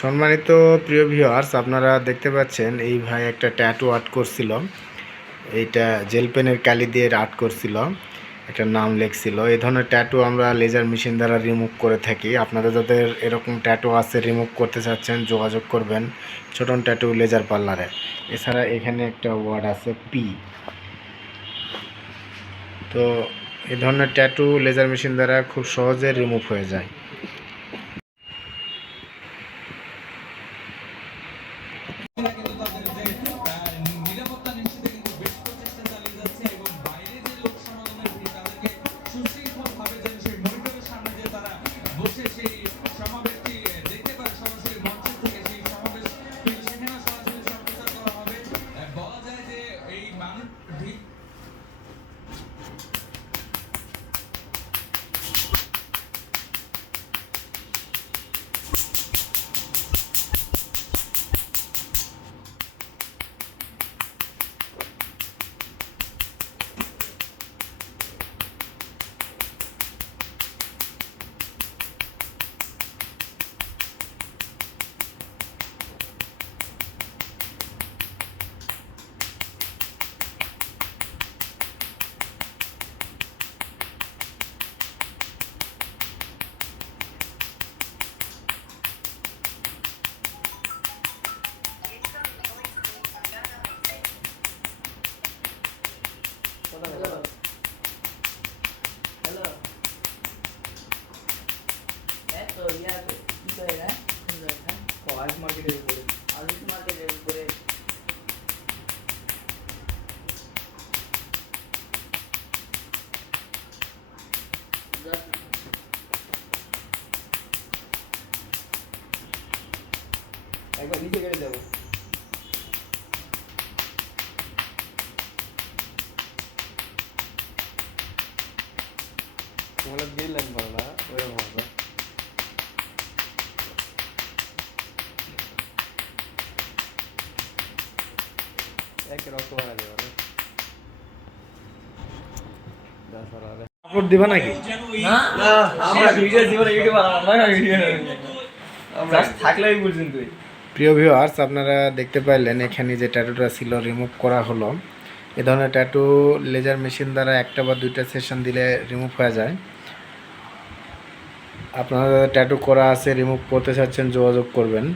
সম্মানিত প্রিয় ভিউয়ার্স, আপনারা দেখতে পাচ্ছেন এই ভাই একটা ট্যাটু আর্ট করছিল। এইটা জেল পেনের কালি দিয়ে আর্ট করছিল, একটা নাম লিখছিল। এই ধরনের ট্যাটু আমরা লেজার মেশিন দ্বারা রিমুভ করে থাকি। আপনারা যাদের এরকম ট্যাটু আছে, রিমুভ করতে চাচ্ছেন, যোগাযোগ করবেন ছোটন ট্যাটু লেজার পার্লারে। এছাড়া এখানে একটা ওয়ার্ড আছে পি। তো এই ধরনের ট্যাটু লেজার মেশিন দ্বারা খুব সহজে রিমুভ হয়ে যায়। একবার নিচে কেটে দেবো। তোমার গেলেন বলো না ওরকম হবে। একে রক্ত বাড়া দেবো না, আপলোড দিবা নাকি? আমরা ভিডিও দিব না, ইউটিউব বানাবো না, ভিডিও আমরা থাকলেই বুঝছেন তুই। প্রিয় ভিউয়ার্স, আপনারা দেখতে পাইলেন এখানে যে ট্যাটুটা ছিল রিমুভ করা হলো। এ ধরনের ট্যাটু লেজার মেশিন দ্বারা একটা বা দুইটা সেশন দিলে রিমুভ হয়ে যায়। আপনারা ট্যাটু করা আছে, রিমুভ করতে চাচ্ছেন, যোগাযোগ করবেন।